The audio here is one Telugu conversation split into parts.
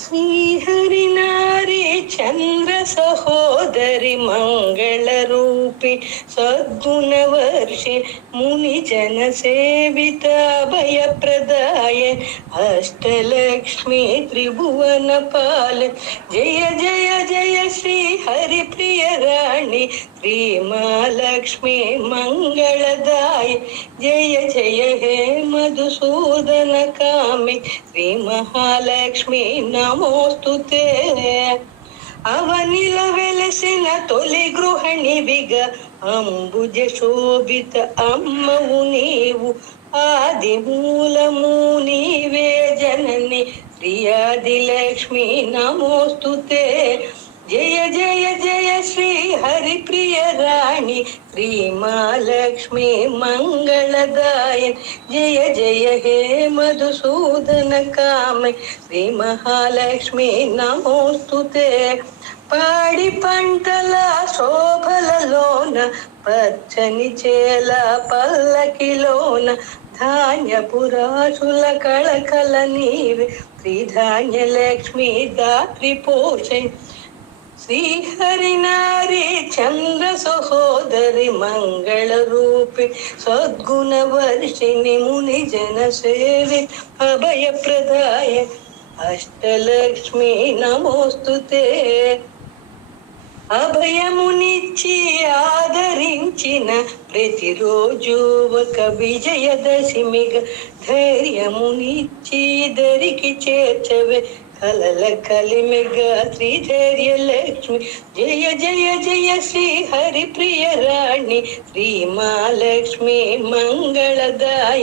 ಶ್ರೀಹರಿನಾರಿ ಚಂದ್ರ ಸಹೋದರಿ ಮಂಗಳ ರೂಪಿ ಸದ್ಗುಣ ವರ್ಷಿ ಮುನಿ ಜನ ಸೇವಿತ ಭಯ ಪ್ರದಾಯ ಅಷ್ಟಲಕ್ಷ್ಮಿ ತ್ರಿಭುವನ ಪಾಲ ಜಯ ಜಯ ಜಯ ಶ್ರೀ ಹರಿಪ್ರಿಯ ರಾಣಿ ಶ್ರೀ ಮಹಾಲಕ್ಷ್ಮಿ ಮಂಗಳದಾಯ ಜಯ ಜಯ ಹೇ ಮಧುಸೂದನ ಕಾಮಿ ಶ್ರೀ ಮಹಾಲಕ್ಷ್ಮಿ ನಮೋಸ್ತುತೆ. ಅವನಿಲ ವೆಲಸಿನ ತೊಲಿ ಗೃಹಿಣಿ ಬಿಗ ಅಂಬುಜ ಶೋಭಿತ ಅಮ್ಮವು ನೀವು ಆದಿ ಮೂಲ ನೀವೇ ಜನನಿ ಶ್ರೀಯಾದಿಲಕ್ಷ್ಮಿ ನಮೋಸ್ತುತೆ. ಜಯ ಜಯ ಜಯ ಶ್ರೀ ಹರಿಪ್ರಿಯ ರಾಣಿ ಶ್ರೀ ಮಹಾಲಕ್ಷ್ಮಿ ಮಂಗಳದಾಯ ಜಯ ಜಯ ಹೇ ಮಧುಸೂದನ ಕಾಮೆ ಶ್ರೀ ಮಹಾಲಕ್ಷ್ಮಿ ನಮೋಸ್ತುತೆ. పాడి పంటల శోభలలోన పచ్చని చేల పల్లకిలోన ధాన్యపురాశుల కళకళ నీవే శ్రీధాన్య లక్ష్మి దాత్రి పోషే. శ్రీహరినారి చంద్ర సహోదరి మంగళ రూపి సద్గుణ వర్షిణి ముని జన సేవి అభయ ప్రదాయ అష్టలక్ష్మి నమోస్తుతే. అభయమునిచ్చి ఆదరించిన ప్రతిరోజు ఒక విజయదశమిగా ధైర్యమునిచ్చి దరికి చేర్చవే కలల కలిమిగా శ్రీధైర్య లక్ష్మి జయ జయ జయ శ్రీ హరిప్రియ రాణి శ్రీ మహాలక్ష్మి మంగళదాయ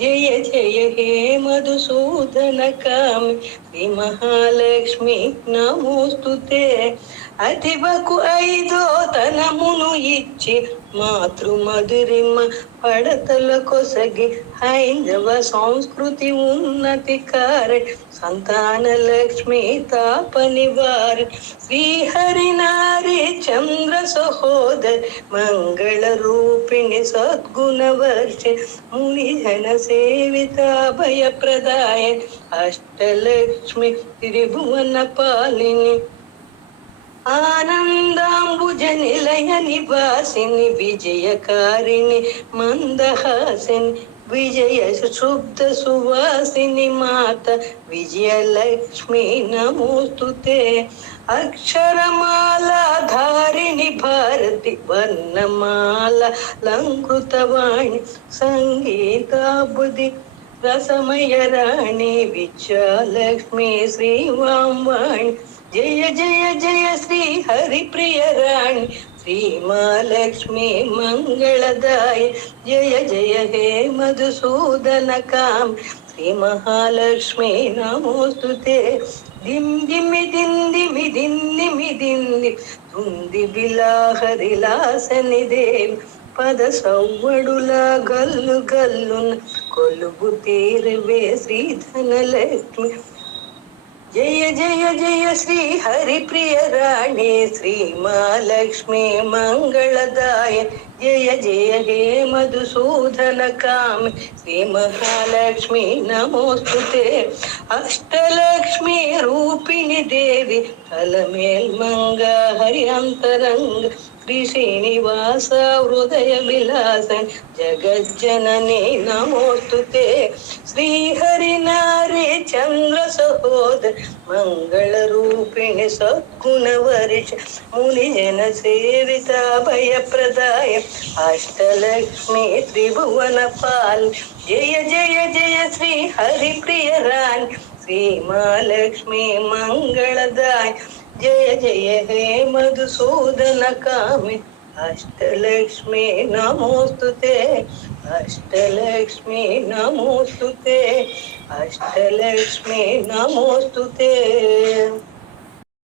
జయ జయ హే మధుసూదన కామి శ్రీ మహాలక్ష్మి నమోస్తుతే. అతివకు ఐదో తనమును ఇచ్చి మాతృ మధురిమ పడతల కొసగి హైందవ సంస్కృతి ఉన్నతి కారణ సంతాన లక్ష్మి తాప నివార శ్రీహరినారి చంద్ర సహోదర్ మంగళ రూపిణి సద్గుణ వర్ష ముని జన సేవిత భయ ప్రదాయ అష్టలక్ష్మి త్రిభువన పాలిని ఆనందాంబుజ నిలయ నివాసిని విజయకారిణి మందహాసిని విజయ శుద్ధ సువాసిని మాత విజయలక్ష్మి నమోస్తుతే. అక్షరమాల ధారిణి భారతి వర్ణమాల లంకృతవాణి సంగీతాబుధి రసమయ రాణి విద్యాలక్ష్మి శ్రీవాంవాణి జయ జయ జయ శ్రీ హరిప్రియ రాణి శ్రీ మహాలక్ష్మి మంగళదాయ జయ జయ హే మధుసూదన కామ్ శ్రీ మహాలక్ష్మి నమోస్తుతే. దిమ్ దిమి దిందిమి దిందిమి దింది దుంది బిలాహరిలాసని దేవి పద సవ్వడుల గల్లు గల్లున కొలుగు తీరువే శ్రీధనలక్ష్మి జయ జయ జయ శ్రీ హరిప్రియ రాణి శ్రీ మహాలక్ష్మి మంగళదాయ జయ జయ హే మధుసూదన కామి శ్రీ మహాలక్ష్మి నమోస్తుతే. అష్టలక్ష్మి రూపిణి దేవి కలమేల్ మంగ హరి అంతరంగ శ్రీ శ్రీనివాస హృదయ విలాసన్ జగజ్జనని నమోస్తుతే. శ్రీహరినారి చంద్ర సహోదర మంగళ రూపిణి సద్గుణ వర్ష ముని జన సేవిత భయ ప్రదాయ అష్టలక్ష్మి త్రిభువన పాల్ జయ జయ జయ శ్రీ హరిప్రియ రాణి శ్రీ మహాలక్ష్మి మంగళదాయ జయ జయ హే మధుసూదన కామి అష్టలక్ష్మి నమోస్తుతే. అష్టలక్ష్మి నమోస్తుతే. అష్టలక్ష్మి నమోస్తుతే.